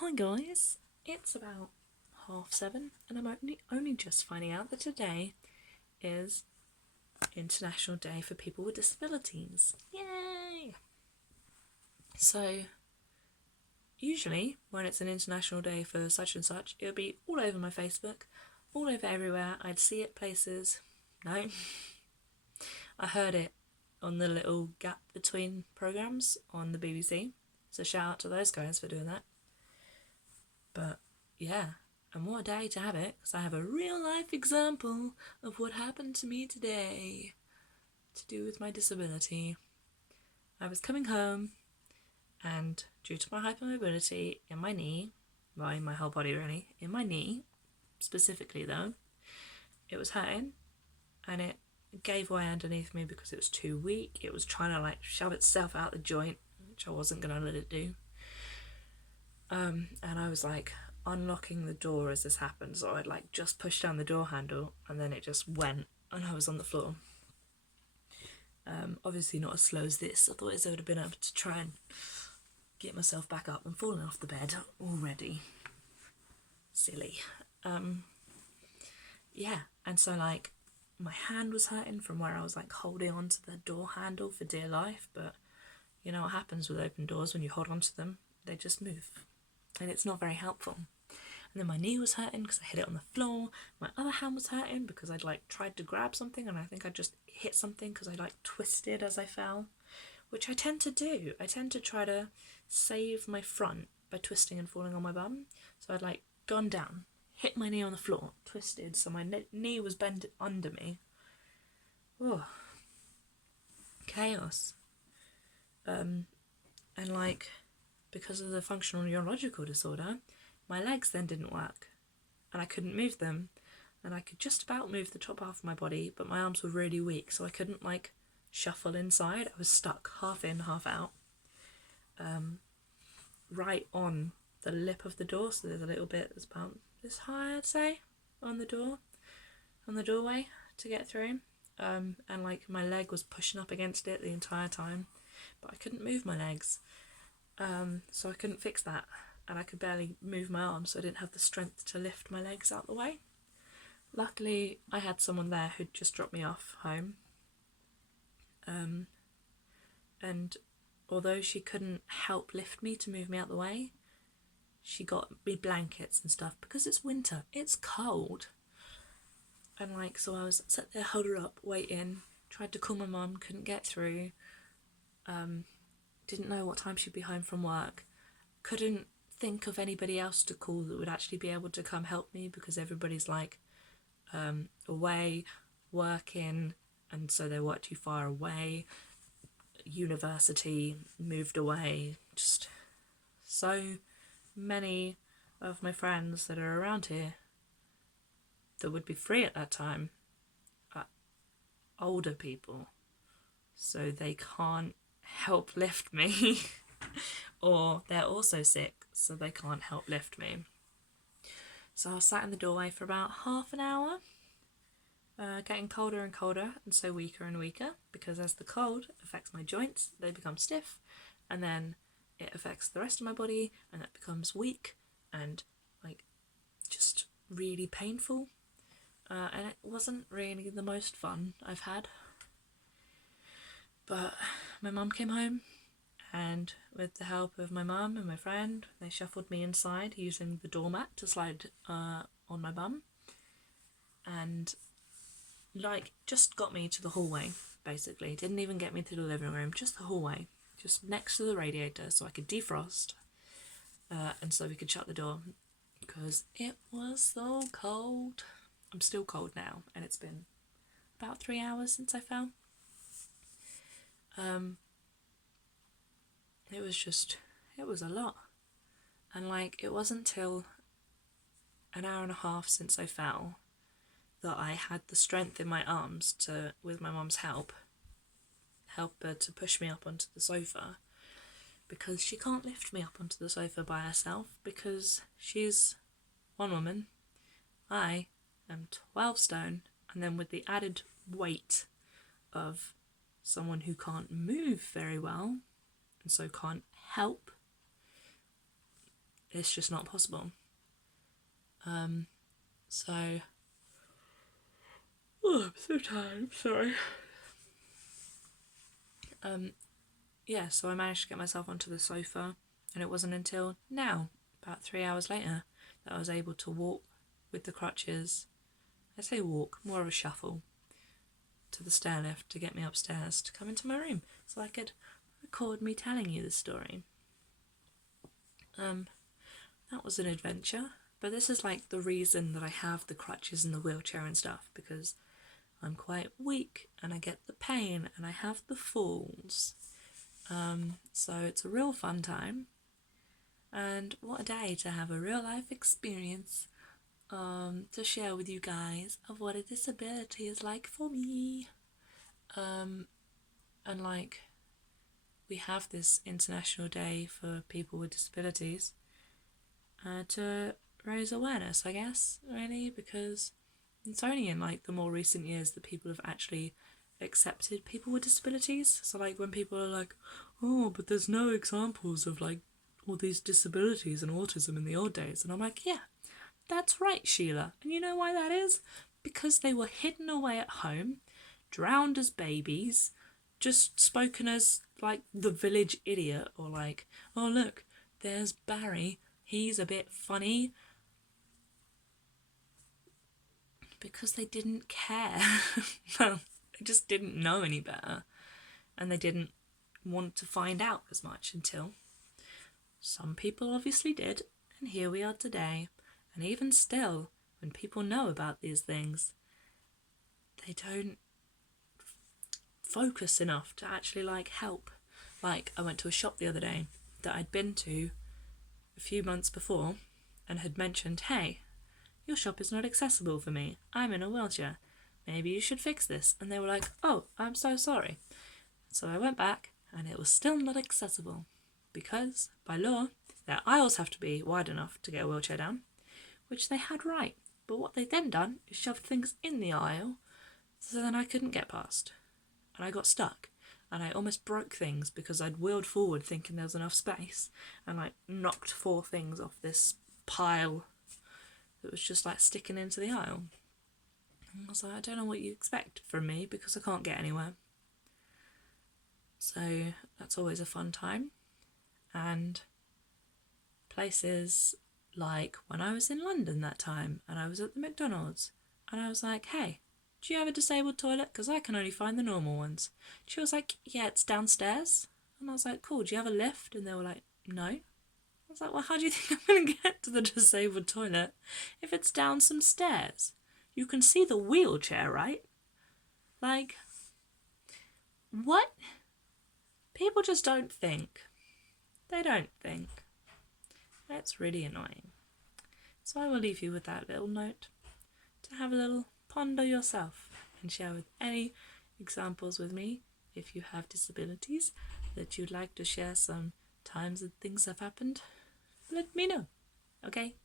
Hi guys, it's about 7:30 and I'm only just finding out that today is International Day for People with Disabilities. Yay! So, usually when it's an International Day for such and such, it'll be all over my Facebook, all over everywhere. I'd see it places. No. I heard it on the little gap between programmes on the BBC. So shout out to those guys for doing that. But yeah, and what a day to have it, because I have a real life example of what happened to me today to do with my disability. I was coming home, and due to my hypermobility in my knee, well, in my whole body really, in my knee specifically though, it was hurting, and it gave way underneath me because it was too weak. It was trying to shove itself out the joint, which I wasn't going to let it do. And I was unlocking the door as this happened, so I'd just pushed down the door handle and then it just went and I was on the floor. Obviously not as slow as this, otherwise I would have been able to try and get myself back up and fallen off the bed already. Silly. Yeah, and so my hand was hurting from where I was holding onto the door handle for dear life, but you know what happens with open doors when you hold onto them, they just move. And it's not very helpful. And then my knee was hurting because I hit it on the floor. My other hand was hurting because I'd tried to grab something and I think I just hit something because I twisted as I fell, which I tend to do. I tend to try to save my front by twisting and falling on my bum. So I'd gone down, hit my knee on the floor, twisted, so my knee was bent under me. Oh, chaos. And because of the functional neurological disorder, my legs then didn't work and I couldn't move them, and I could just about move the top half of my body, but my arms were really weak, so I couldn't shuffle inside. I was stuck half in, half out, right on the lip of the door, so there's a little bit that's about this high, I'd say, on the doorway to get through, and my leg was pushing up against it the entire time, but I couldn't move my legs. So I couldn't fix that, and I could barely move my arms, so I didn't have the strength to lift my legs out the way. Luckily, I had someone there who'd just dropped me off home, and although she couldn't help lift me to move me out the way, she got me blankets and stuff because it's winter, it's cold. And so I was sat there, held her up, waiting, tried to call my mum, couldn't get through. Didn't know what time she'd be home from work, couldn't think of anybody else to call that would actually be able to come help me because everybody's away working, and so they work too far away. University moved away. Just so many of my friends that are around here that would be free at that time are older people, so they can't help lift me or they're also sick, so they can't help lift me. So I was sat in the doorway for about half an hour, getting colder and colder, and so weaker and weaker, because as the cold affects my joints, they become stiff, and then it affects the rest of my body, and that becomes weak and just really painful, and it wasn't really the most fun I've had. But my mum came home, and with the help of my mum and my friend, they shuffled me inside using the doormat to slide on my bum, and just got me to the hallway, basically. Didn't even get me to the living room, just the hallway, just next to the radiator so I could defrost, and so we could shut the door because it was so cold. I'm still cold now, and it's been about 3 hours since I fell. It was a lot. And it wasn't till an hour and a half since I fell that I had the strength in my arms to, with my mum's help her to push me up onto the sofa, because she can't lift me up onto the sofa by herself because she's one woman. I am 12 stone, and then with the added weight of someone who can't move very well and so can't help, it's just not possible. So, I'm so tired, I'm sorry. Yeah, so I managed to get myself onto the sofa, and it wasn't until now, about 3 hours later, that I was able to walk with the crutches. I say walk, more of a shuffle, to the stair lift to get me upstairs to come into my room so I could record me telling you the story. That was an adventure, but this is like the reason that I have the crutches and the wheelchair and stuff, because I'm quite weak and I get the pain and I have the falls. So it's a real fun time, and what a day to have a real life experience to share with you guys of what a disability is like for me. And like, we have this International Day for people with disabilities to raise awareness, I guess, really, because it's only in like the more recent years that people have actually accepted people with disabilities. So like when people are like, oh, but there's no examples of like all these disabilities and autism in the old days, and I'm like, yeah, that's right, Sheila. And you know why that is? Because they were hidden away at home, drowned as babies, just spoken as like the village idiot, or like, oh look, there's Barry, he's a bit funny. Because they didn't care. Well, they just didn't know any better, and they didn't want to find out as much until some people obviously did, and here we are today. And even still, when people know about these things, they don't focus enough to actually like help. Like, I went to a shop the other day that I'd been to a few months before and had mentioned, hey, your shop is not accessible for me. I'm in a wheelchair. Maybe you should fix this. And they were like, oh, I'm so sorry. So I went back and it was still not accessible because, by law, their aisles have to be wide enough to get a wheelchair down, which they had right. But what they then done is shoved things in the aisle so then I couldn't get past. And I got stuck. And I almost broke things because I'd wheeled forward thinking there was enough space and like knocked 4 things off this pile that was just like sticking into the aisle. And I was like, I don't know what you expect from me because I can't get anywhere. So that's always a fun time. And places like when I was in London that time and I was at the McDonald's and I was like, hey, do you have a disabled toilet? Because I can only find the normal ones. She was like, yeah, it's downstairs. And I was like, cool, do you have a lift? And they were like, no. I was like, well, how do you think I'm going to get to the disabled toilet if it's down some stairs? You can see the wheelchair, right? Like, what? People just don't think. They don't think. That's really annoying. So I will leave you with that little note to have a little ponder yourself and share with any examples with me if you have disabilities that you'd like to share some times that things have happened. Let me know. Okay?